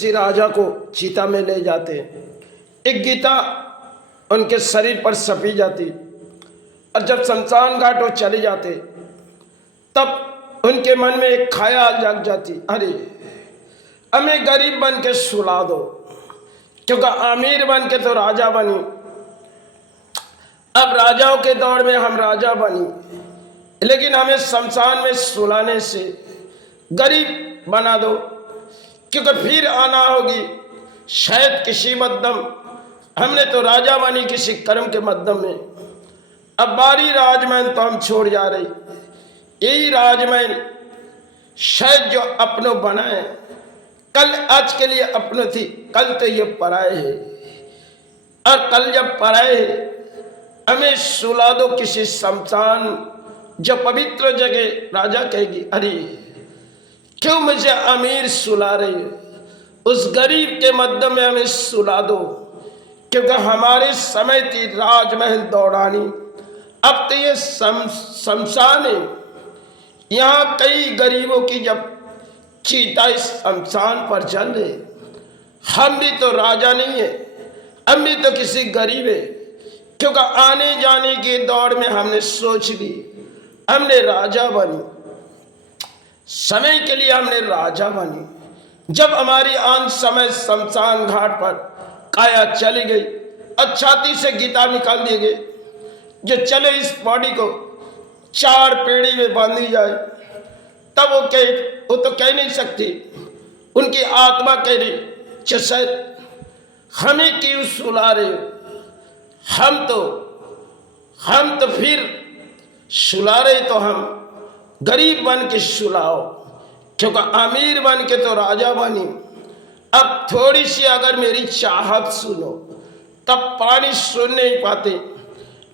किसी राजा को चीता में ले जाते, एक गीता उनके शरीर पर सपी जाती, और जब शमशान घाट वो चले जाते तब उनके मन में एक ख्याल जाग जाती, अरे हमें गरीब बन के सुला दो, क्योंकि अमीर बन के तो राजा बनी, अब राजाओं के दौर में हम राजा बनी, लेकिन हमें शमशान में सुलाने से गरीब बना दो, क्योंकि फिर आना होगी शायद किसी मध्यम, हमने तो राजा बनी किसी कर्म के मध्यम में, अब बारी राजमहल तो हम छोड़ जा रही, यही राजमहल शायद जो अपनों बनाए, कल आज के लिए अपनों थी, कल तो ये पराए है, और कल जब पराए है हमें सुला दो किसी शमशान जो पवित्र जगह। राजा कहेगी, अरे क्यों मुझे अमीर सुला रही है, उस गरीब के मध्य में हमें सुला दो, क्योंकि हमारे समय थी राजमहल दौड़ानी, अब तो ये शमशान है। यहाँ कई गरीबों की जब चीता इस शमशान पर जल रहे, हम भी तो राजा नहीं है, हम भी तो किसी गरीब है, क्योंकि आने जाने के दौर में हमने सोच ली हमने राजा बनी, समय के लिए हमने राजा बनी। जब हमारी अंत समय शमशान घाट पर काया चली गई और छाती से गीता निकाल दिए गए, जो चले इस बॉडी को चार पेड़ी में बांधी जाए, तब वो तो कह नहीं सकती, उनकी आत्मा कह रही, शायद हमें क्यों सुला रहे हो, हम तो फिर सुला रहे तो हम गरीब बन के सुलाओ, क्योंकि अमीर बन के तो राजा बनी। अब थोड़ी सी अगर मेरी चाहत सुनो, तब पानी सुन नहीं पाते,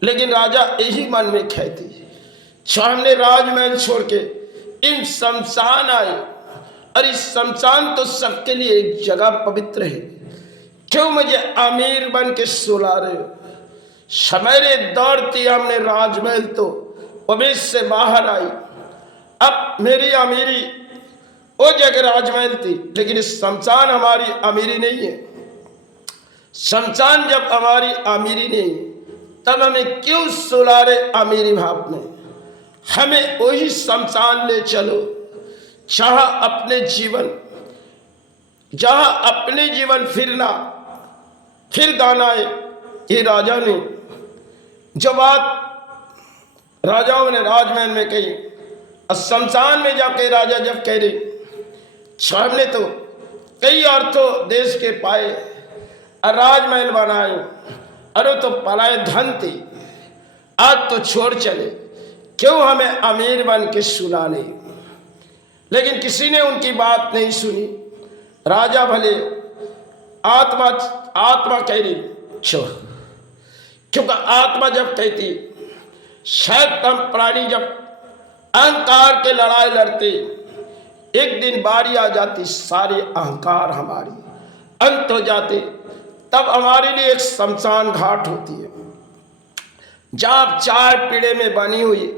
लेकिन राजा यही मन में कहती, हमने राजमहल छोड़ के इन शमशान आए, और इस शमशान तो सबके लिए एक जगह पवित्र है, क्यों मुझे अमीर बन के सुला रहे हो। समय दौड़ती हमने राजमहल तो प्रवेश से बाहर आई, अब मेरी अमीरी वो जगह राजमहल थी, लेकिन इस शमशान हमारी अमीरी नहीं है। शमशान जब हमारी अमीरी नहीं, तब हमें क्यों सुला रहे अमीरी भाव में। हमें वही शमशान ले चलो जहां अपने जीवन फिर दाना है। ये राजा ने जो बात राजाओं ने राजमहल में कही, और शमशान में जाके राजा जब कह रही, हमने तो कई अर्थों देश के पाए और राजमहल बनाए, अरे तो पलाए धन थी, आज तो छोड़ चले, क्यों हमें अमीर बन के सुलाने। लेकिन किसी ने उनकी बात नहीं सुनी। राजा भले आत्मा कह रही, क्योंकि आत्मा जब कहती, शायद हम प्राणी जब अहंकार के लड़ाई लड़ते, एक दिन बारी आ जाती, सारे अहंकार हमारी अंत हो जाते, तब हमारे लिए एक शमशान घाट होती है, जहां चार पीढ़े में बनी हुई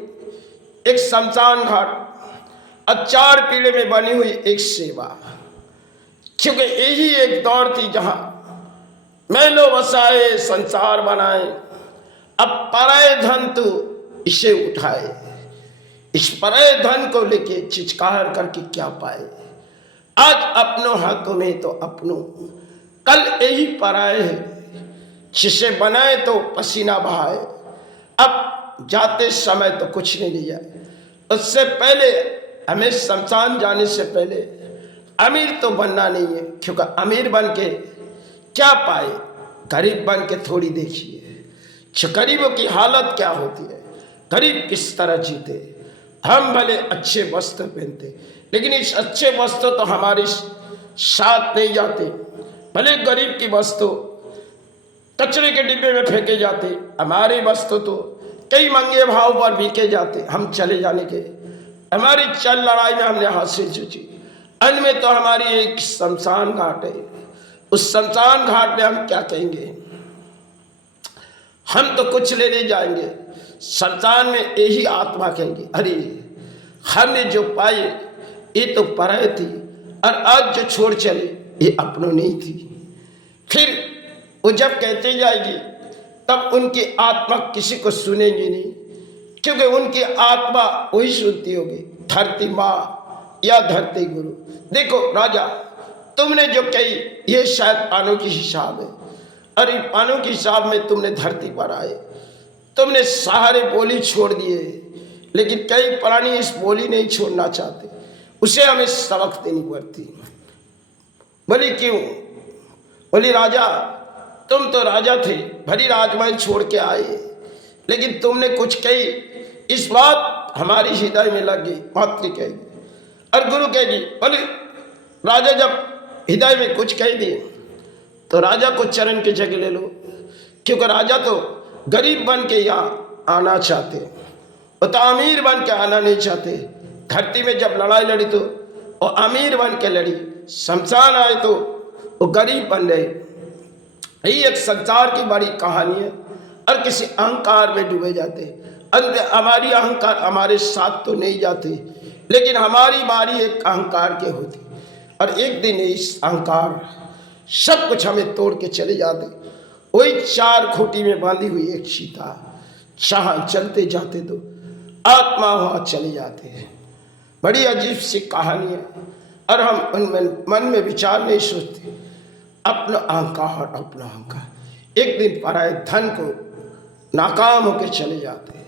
एक शमशान घाट, और चार पीढ़े में बनी हुई एक सेवा, क्योंकि यही एक दौर थी जहां महलों बसाए संसार बनाए, अब पराये धन तो इसे उठाए, इस पराये धन को लेके चिचकार करके क्या पाए। आज अपनों हक में तो अपनों, कल यही पराये है, जिसे बनाए तो पसीना बहाए, अब जाते समय तो कुछ नहीं लिया। उससे पहले हमें शमशान जाने से पहले अमीर तो बनना नहीं है, क्योंकि अमीर बन के क्या पाए, गरीब बन के थोड़ी देखिए गरीबों की हालत क्या होती है, गरीब किस तरह जीते। हम भले अच्छे वस्त्र पहनते, लेकिन इस अच्छे वस्त्र तो हमारे साथ नहीं जाते, भले गरीब की वस्तु कचरे के डिब्बे में फेंके जाते, हमारे वस्तु तो कई महंगे भाव पर बिके जाते। हम चले जाने के, हमारी चल लड़ाई में हमने हासिल जूझी, अन्य में तो हमारी एक शमशान घाट है। उस शमशान घाट में हम क्या कहेंगे, हम तो कुछ लेने जाएंगे, शमशान में यही आत्मा कहेंगे, अरे हमने जो पाए ये तो पराये थी, और आज जो छोड़ चले ये अपनों नहीं थी। फिर वो जब कहते जाएगी तब उनकी आत्मा किसी को सुनेंगी नहीं, क्योंकि उनकी आत्मा वही सुनती होगी, धरती माँ या धरती गुरु। देखो राजा, तुमने जो कही ये शायद पानों की हिसाब है, और इन पानों की हिसाब में तुमने धरती पर आए, तुमने सहारे बोली छोड़ दिए, लेकिन कई प्राणी इस बोली नहीं छोड़ना चाहते, उसे हमें सबक देनी पड़ती। बोली क्यों? बोली राजा, तुम तो राजा थे, भरी राजमहल छोड़ के आए, लेकिन तुमने कुछ कही, इस बात हमारी हृदय में लग गई। मातृ कहेगी और गुरु कहेगी। बोली राजा जब हृदय में कुछ कह दिए तो राजा को चरण की जगह ले लो, क्योंकि राजा तो गरीब बन के यहाँ आना चाहते, वो तो अमीर बन के आना नहीं चाहते। धरती में जब लड़ाई लड़ी तो वो अमीर बन के लड़ी, शमशान आए तो वो गरीब बन गए। यही एक संसार की बड़ी कहानी है, और किसी अहंकार में डूबे जाते। अंत हमारी अहंकार हमारे साथ तो नहीं जाते, लेकिन हमारी बारी एक अहंकार के होती, और एक दिन इस अहंकार सब कुछ हमें तोड़ के चले जाते। वही चार खूंटी में बांधी हुई एक सीता, जहाँ चलते जाते तो आत्मा वहाँ चले जाते हैं। बड़ी अजीब सी कहानी है, और हम उनमें मन में विचार नहीं सोचते। अपना अहंकार, अपना अहंकार एक दिन पराये धन को नाकाम होकर चले जाते हैं।